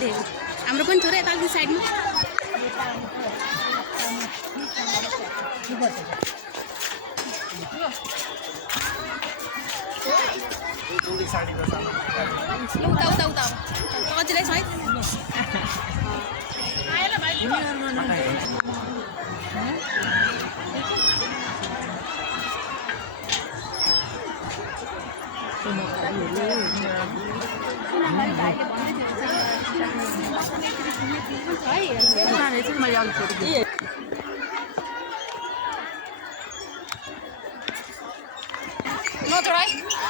देखेको हाम्रो पनि छोरा यता साइडमा उता कतिलाई छ है आएला भाइ No, right?